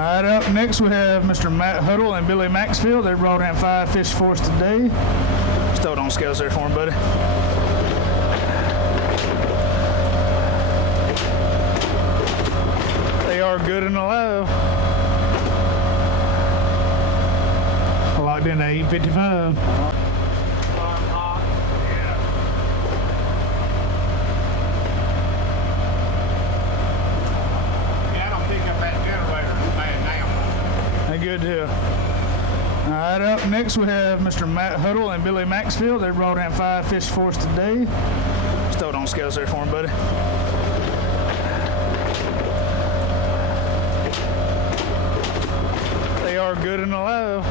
Alright, up next we have Mr. Matt Huddle and Billy Maxfield. They brought in 5 fish for us today. Just throw it on scales there for him, buddy. They are good and alive. Locked in at 855. Good deal. All right, up next we have Mr. Matt Huddle and Billy Maxfield. They brought in 5 fish for us today. Just throw it on scales there for him, buddy. They are good and alive.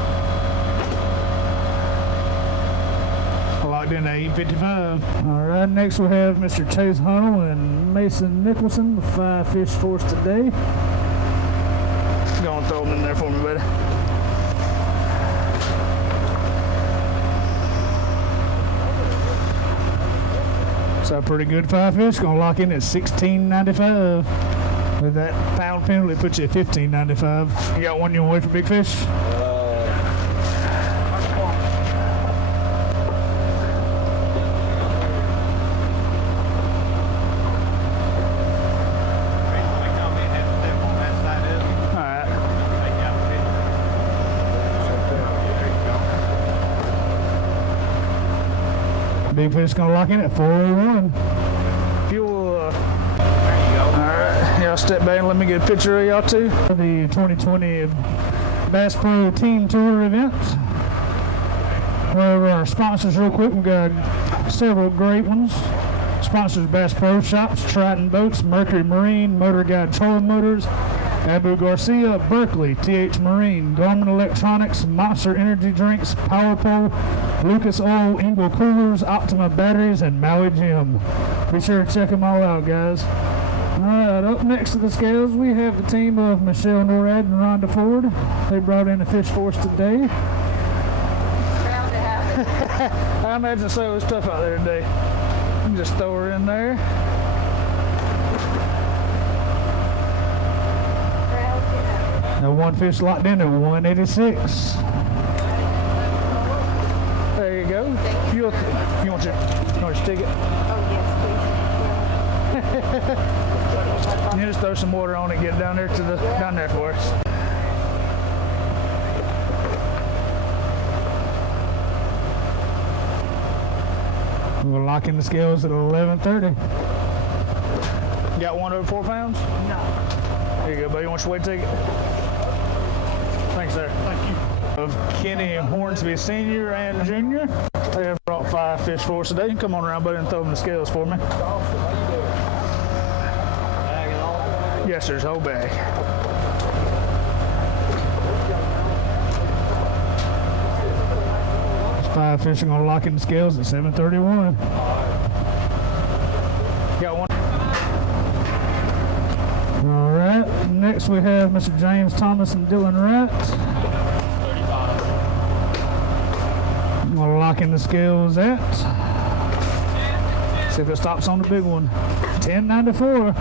Locked in at 855. All right, next we have Mr. Chase Hunnell and Mason Nicholson with 5 fish for us today. Go and throw them in there for me, buddy. So a pretty good 5 fish. Gonna lock in at $16.95. With that pound penalty, puts you at $15.95. You got one you away for big fish? Big fish gonna lock in at 401. Fuel. There you go. All right, y'all step back and let me get a picture of y'all too. The 2020 Bass Pro Team Tour event. Where our sponsors, real quick, we got several great ones. Sponsors: Bass Pro Shops, Triton Boats, Mercury Marine, Motor Guide Trolling Motors, Abu Garcia, Berkeley, TH Marine, Garmin Electronics, Monster Energy Drinks, Power Pole, Lucas Oil, Engel Coolers, Optima Batteries, and Maui Gym. Be sure to check them all out, guys. Alright, up next to the scales, we have the team of Michelle Norad and Rhonda Ford. They brought in a fish for us today. Bound to happen. I imagine so. It was tough out there today. You can just throw her in there. Now one fish locked in at 186. There you go. You want your ticket? Oh, yes, please. You just throw some water on it and get it down there down there for us. We'll lock in the scales at 11:30. Got one over 4 pounds? No. There you go, buddy. You want your weight ticket? Thanks, sir. Thank you. Of Kenny Hornsby Sr. and Jr. They have brought 5 fish for us today. Come on around, buddy, and throw them in the scales for me. Yes, sir. Whole bag. These 5 fish are going to lock in the scales at 7:31. Got one. All right. Next we have Mr. James Thomas and Dylan Wright. I'm going to lock in the scales at, see if it stops on the big one, 10.94.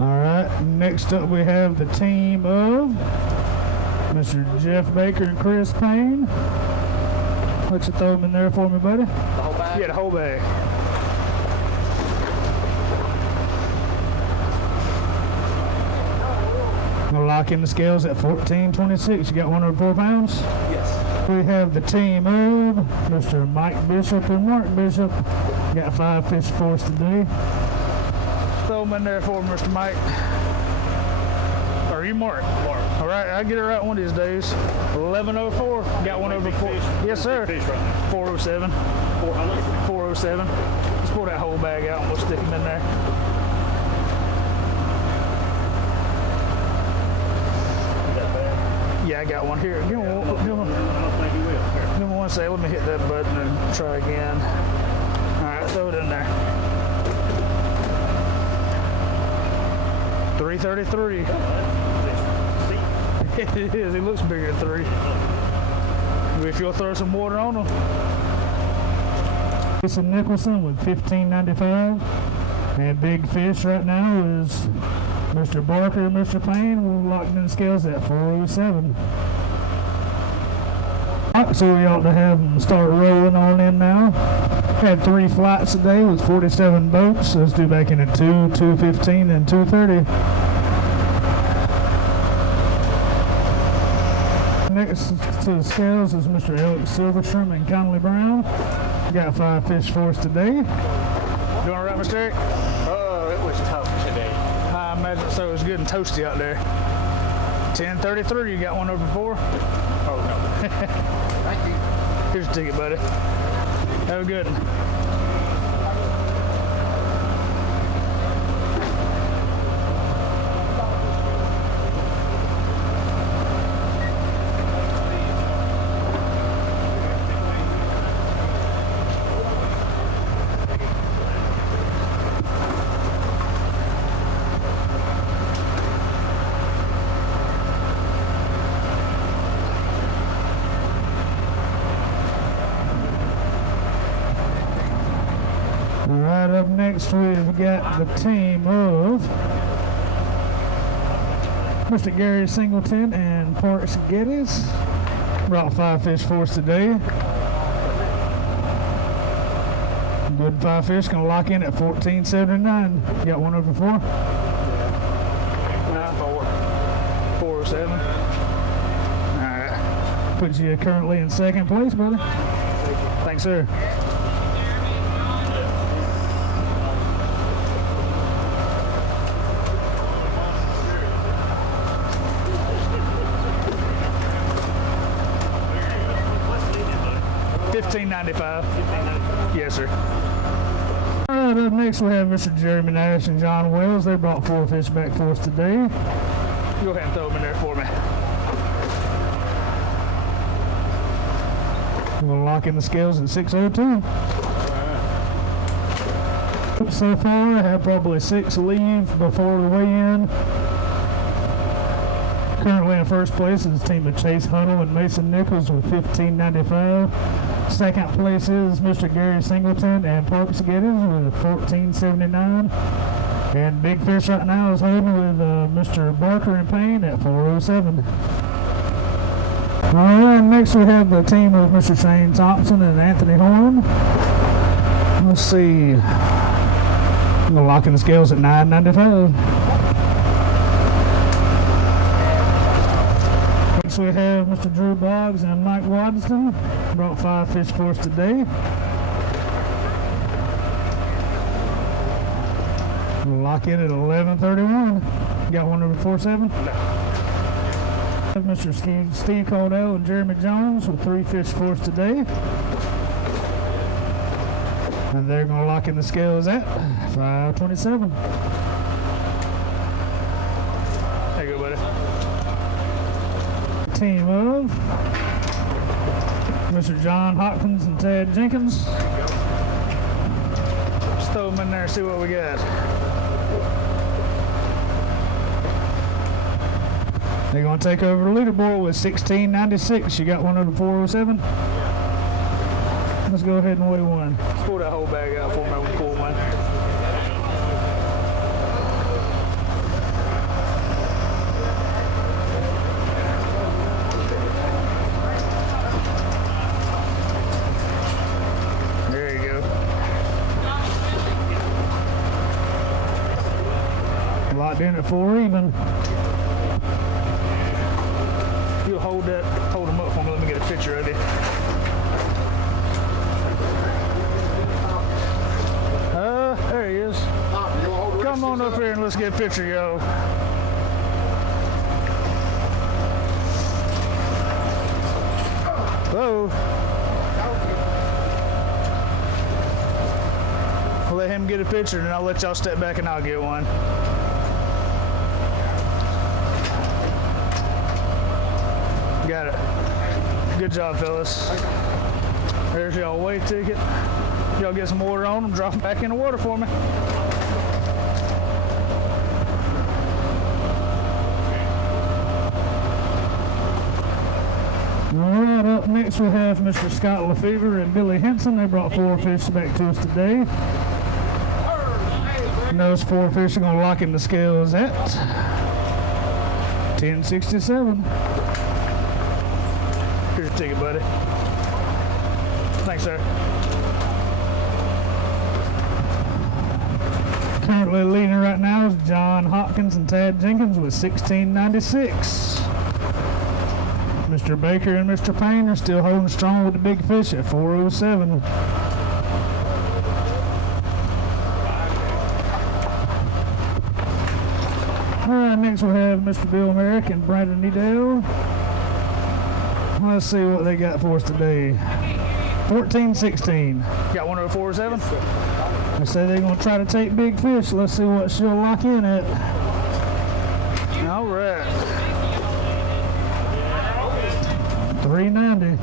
All right, next up we have the team of Mr. Jeff Baker and Chris Payne. Let you throw them in there for me, buddy. The whole bag? Yeah, the whole bag. We'll lock in the scales at 14.26. You got one over 4 pounds? Yes. We have the team of Mr. Mike Bishop and Mark Bishop. Got 5 fish for us today. Throw them in there for me, Mr. Mike. Are you Mark? Mark. All right, I'll get it right one of these days. 11:04. Got one over 4. Yes, sir. Fish right now. 407. 400. 407. Let's pull that whole bag out and we'll stick them in there. Yeah, I got one here. Give me one. I don't think you will. Here. Give me one second. Let me hit that button and try again. All right, throw it in there. 333. It is. He looks bigger than 3. If you'll throw some water on him. Jason Nicholson with $15.95. And big fish right now is Mr. Barker and Mr. Payne will lock in the scales at 407. So we ought to have them start rolling on in now. Had 3 flights today with 47 boats. Let's do back in at 2, 2:15, and 2:30. Next to the scales is Mr. Alex Silverstrom and Conley Brown. Got 5 fish for us today. Doing all right, Mr. Eric? Oh, it was tough today. I imagine so. It was good and toasty out there. 10:33. You got one over 4? Oh, no. Thank you. Here's your ticket, buddy. Have a good one. Right up next, we've got the team of Mr. Gary Singleton and Parks Geddes. Brought 5 fish for us today. Good 5 fish, gonna lock in at 14.79. You got one over 4? 407. All right. Puts you currently in 2nd place, buddy. Thanks, sir. $15.95. Yes, sir. All right, up next we have Mr. Jeremy Nash and John Wells. They brought 4 fish back for us today. Go ahead and throw them in there for me. We'll lock in the scales at 6:02. So far, I have probably 6 leave before the weigh-in. Currently in first place is the team of Chase Huddle and Mason Nichols with $15.95. Second place is Mr. Gary Singleton and Parks Geddes with $14.79. And Big Fish right now is holding with Mr. Barker and Payne at 407. All right, next we have the team of Mr. Shane Thompson and Anthony Horn. Let's see. I'm going to lock in the scales at $9.95. Next we have Mr. Drew Boggs and Mike Waddington. Brought 5 fish for us today. We'll lock in at 11:31. Got one over 47? No. Mr. Steve Caldwell and Jeremy Jones with 3 fish for us today. And they're going to lock in the scales at 5:27. There you go, buddy. Team of Mr. John Hopkins and Ted Jenkins. Just throw them in there and see what we got. They're going to take over the leaderboard with $16.96. You got one over 407? Let's go ahead and weigh one. Let's pull that whole bag out for me. We'll pull one. There you go. Locked in at 4 even. You'll hold them up for me. Let me get a picture of it. There he is. Come on up here and let's get a picture, yo. Whoa. I'll let him get a picture and I'll let y'all step back and I'll get one. Got it. Good job, fellas. There's y'all weigh ticket. Y'all get some water on them, drop them back in the water for me. All right, up next we have Mr. Scott Lefevre and Billy Henson. They brought 4 fish back to us today. Those 4 fish are going to lock in the scales at 1067. Here's your ticket, buddy. Thanks, sir. Currently leading right now is John Hopkins and Tad Jenkins with 1696. Mr. Baker and Mr. Payne are still holding strong with the big fish at 407. Alright, next we have Mr. Bill Merrick and Brandon Needell. Let's see what they got for us today. 1416. Got one over 407? They say they're going to try to take big fish. Let's see what she'll lock in at. Alright. 390.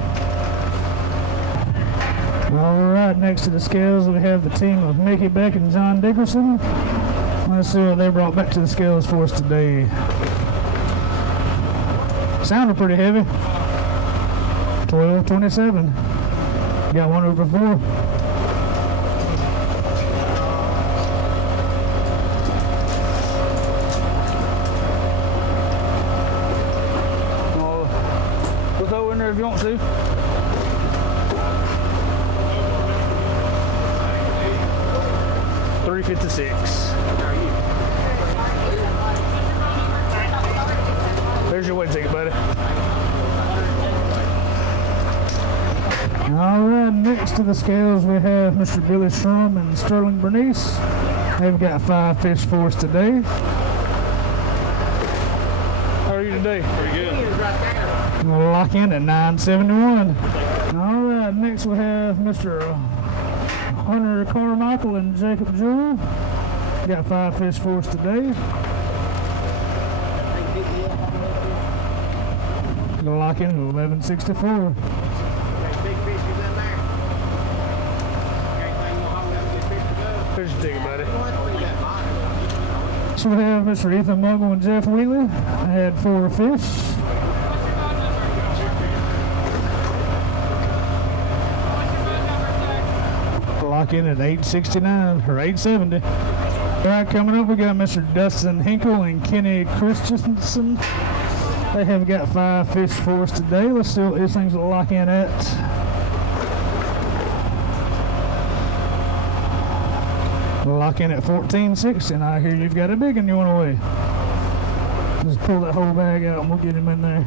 Alright, next to the scales we have the team of Mickey Beck and John Dickerson. Let's see what they brought back to the scales for us today. Sounded pretty heavy. 1227. Got one over 4. We'll throw in there if you want to. $356. There's your weight ticket, buddy. Alright, next to the scales we have Mr. Billy Strum and Sterling Bernice. They've got 5 fish for us today. How are you today? Pretty good. We'll lock in at 971. Alright, next we have Mr. Hunter Carmichael and Jacob Jewell. Got 5 fish for us today. We'll lock in at 1164. Here's your ticket, buddy. So we have Mr. Ethan Muggle and Jeff Wheatley. I had 4 fish. Lock in at 869 or 870. All right, coming up we got Mr. Dustin Hinkle and Kenny Christensen. They have got 5 fish for us today. Let's see what these things will lock in at. Lock in at 1460, and I hear you've got a big one you want to weigh. Just pull that whole bag out and we'll get him in there.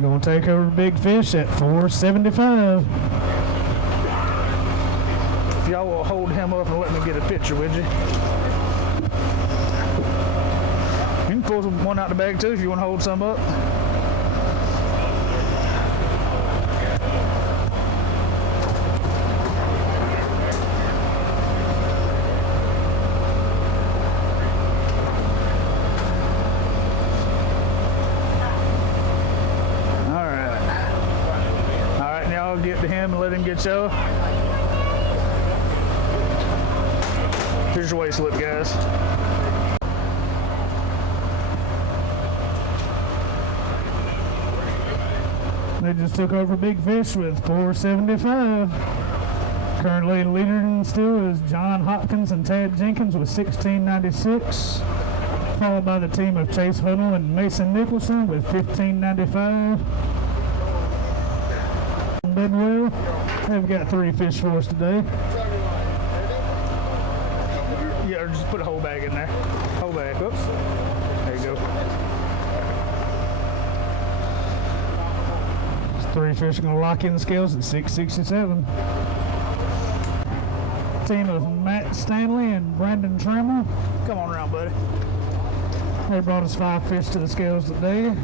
Gonna take over the big fish at 475. If y'all will hold him up and let me get a picture, would you? You can pull one out the bag too if you want to hold some up. Get to him and let him get you. Here's your weight slip, guys. They just took over big fish with 475. Currently leading still is John Hopkins and Tad Jenkins with 1696. Followed by the team of Chase Huddle and Mason Nicholson with 1595. Bedwell, they've got 3 fish for us today. Yeah, or just put a whole bag in there. Whole bag. Oops. There you go. 3 fish are going to lock in the scales at 667. Team of Matt Stanley and Brandon Trammell. Come on around, buddy. They brought us 5 fish to the scales today.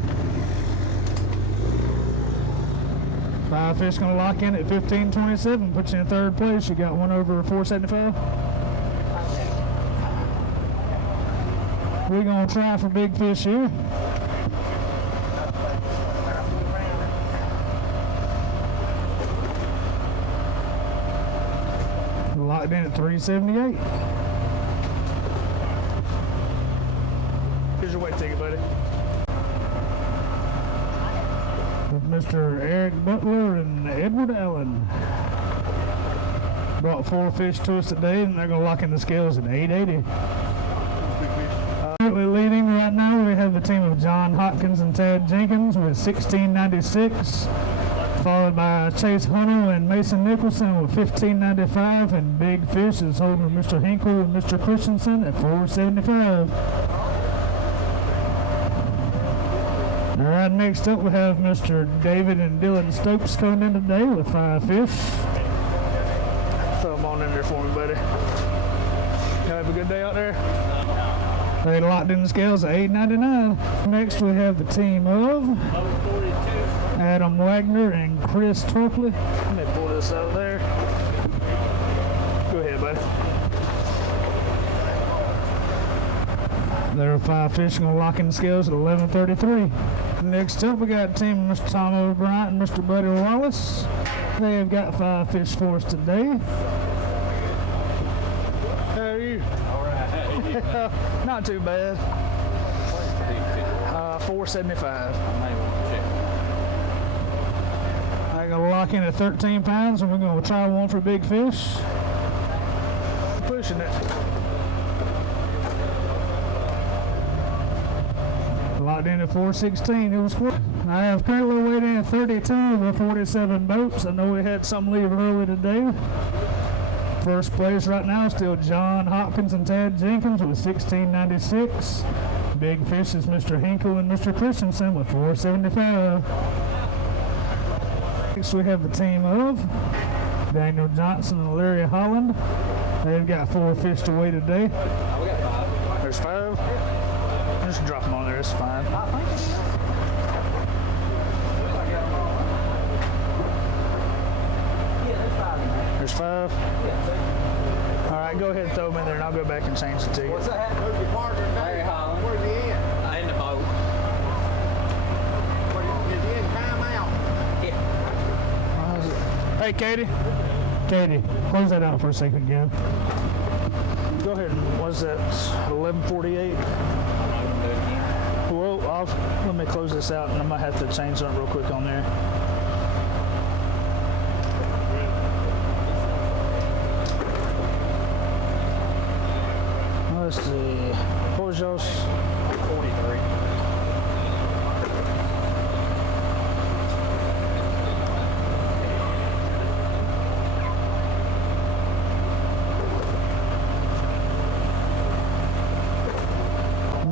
5 fish gonna lock in at 1527. Put you in 3rd place. You got one over 475. We're gonna try for big fish here. Locked in at 378. Here's your weight ticket, buddy. Mr. Eric Butler and Edward Allen. Brought 4 fish to us today, and they're going to lock in the scales at 880. Currently leading right now, we have the team of John Hopkins and Tad Jenkins with 1696, followed by Chase Hunnell and Mason Nicholson with 1595, and Big Fish is holding Mr. Hinkle and Mr. Christensen at 475. All right, next up we have Mr. David and Dylan Stokes coming in today with 5 fish. Throw them on in there for me, buddy. You have a good day out there? They locked in the scales at $8.99. Next we have the team of Adam Wagner and Chris Torkley. Let me pull this out of there. Go ahead, buddy. There are 5 fish going to lock in the scales at $11.33. Next up, we got team Mr. Tom O'Brien and Mr. Buddy Wallace. They have got 5 fish for us today. How are you? All right. Not too bad. 475. I'm going to lock in at 13 pounds, and we're going to try one for big fish. Pushing it. Locked in at 416. It was quick. I have currently weighed in at 32 of the 47 boats. I know we had some leave early today. First place right now is still John Hopkins and Tad Jenkins with 1696. Big fish is Mr. Hinkle and Mr. Christensen with 475. Next we have the team of Daniel Johnson and Larry Holland. They've got 4 fish to weigh today. We got 5. There's 5. Just drop them on there, it's fine. There's 5. All right, go ahead and throw them in there, and I'll go back and change the ticket. What's that? Who's your partner? Larry Holland. Where's he in? In the boat. Is he in timeout? Yeah. Hey, Katie. Katie, close that out for a second again. Go ahead and, what's that, 11:48? Well, let me close this out, and I might have to change something real quick on there. Let's see. What was yours? 43.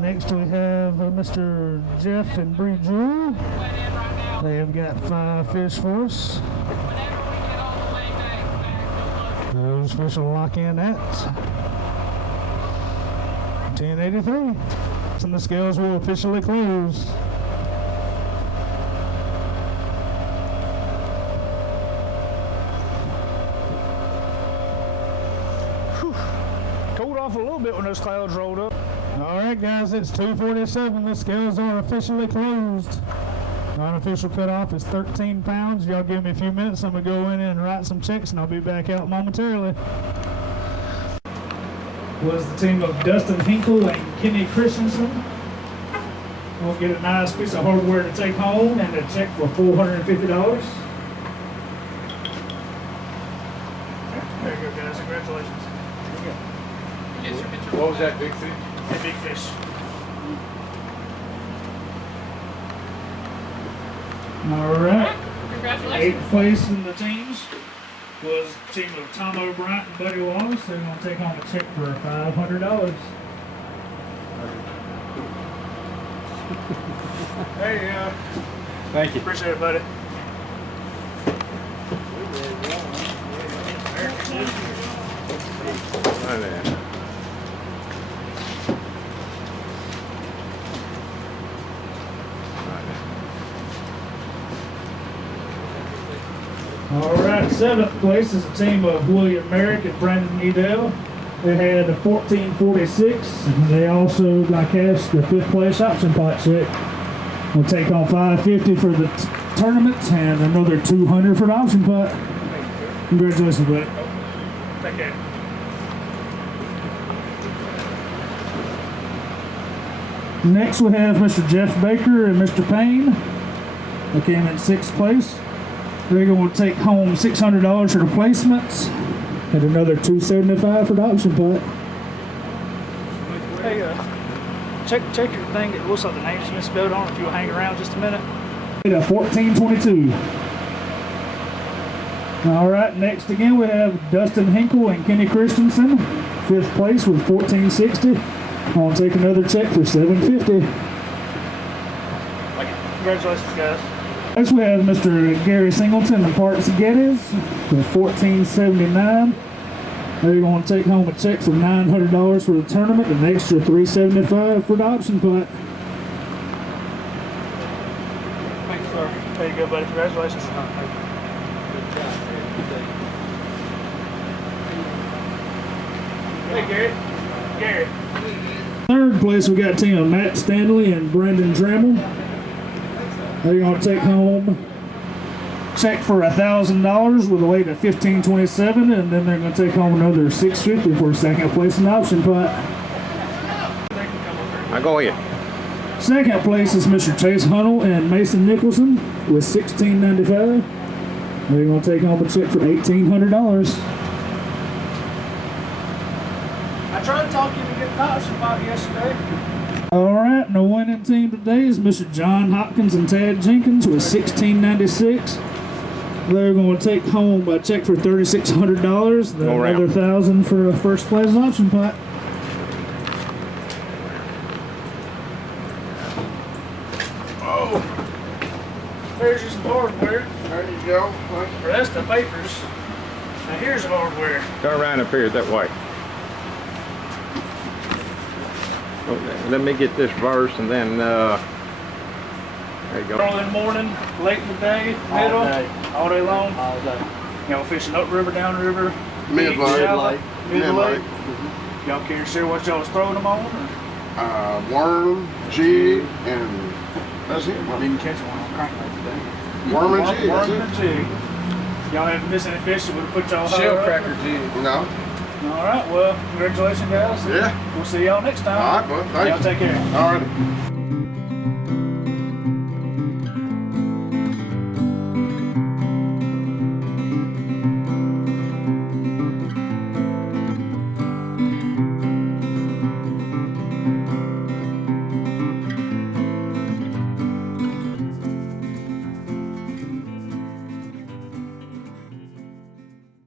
Next we have Mr. Jeff and Bree Drew. They have got 5 fish for us. Those fish will lock in at 1083. And the scales will officially close. Whew. Cooled off a little bit when those clouds rolled up. All right, guys, it's 2:47. The scales are officially closed. The unofficial cutoff is 13 pounds. Y'all give me a few minutes. I'm going to go in and write some checks, and I'll be back out momentarily. Was the team of Dustin Hinkle and Kenny Christensen. We'll get a nice piece of hardware to take home and a check for $450. There you go, guys. Congratulations. What was that, big fish? A big fish. All right. Congratulations. 8th place in the teams was the team of Tom O'Brien and Buddy Wallace. They're going to take home a check for $500. Hey, Thank you. appreciate it, buddy. Hi there. All right, 7th place is a team of William Merrick and Brandon Edel. They had a 1446. They also got cashed the 5th place option pot check. We'll take on $550 for the tournament and another $200 for the option pot. Congratulations, buddy. Take care. Next we have Mr. Jeff Baker and Mr. Payne. They came in 6th place. They're going to take home $600 for replacements and another $275 for the auction pot. Hey, check your thing. It looks like the name's misspelled on it. If you'll hang around just a minute. 1422. All right, next again we have Dustin Hinkle and Kenny Christensen, 5th place with 1460. I'll take another check for $750. Congratulations, guys. Next we have Mr. Gary Singleton and Parks Geddes with 1479. They're going to take home a check for $900 for the tournament and an extra $375 for the option pot. Thanks, sir. There you go, buddy. Congratulations. Hey, Gary. 3rd place, we got a team of Matt Stanley and Brandon Trammell. They're going to take home a check for $1,000 with a weight of 1527, and then they're going to take home another $650 for 2nd place in the option pot. I'll go ahead. 2nd place is Mr. Chase Hunnell and Mason Nicholson with $1,695. They're going to take home a check for $1,800. I tried to talk you to get the option pot yesterday. All right, and the winning team today is Mr. John Hopkins and Tad Jenkins with $1,696. They're going to take home a check for $3,600, then another $1,000 for a 1st place option pot. Oh, there's just some hardware. There you go. The rest of the papers. Now here's the hardware. Turn around up here that way. Okay, let me get this verse and then, there you go. Early in the morning, late in the day, middle, all day long. All day. Y'all fishing upriver, downriver, Mid-lake. mid-lake. Y'all care to share what y'all was throwing them on? Worm, jig, and that's it. Didn't catch one on crankbait today. Worm and jig. Worm That's and jig. Y'all haven't missed any fish that would have put y'all Shell higher up? cracker jig. it. No. All right, well, congratulations, guys. Yeah. We'll see y'all next time. All right, bud. Thank Y'all you. take care. All right.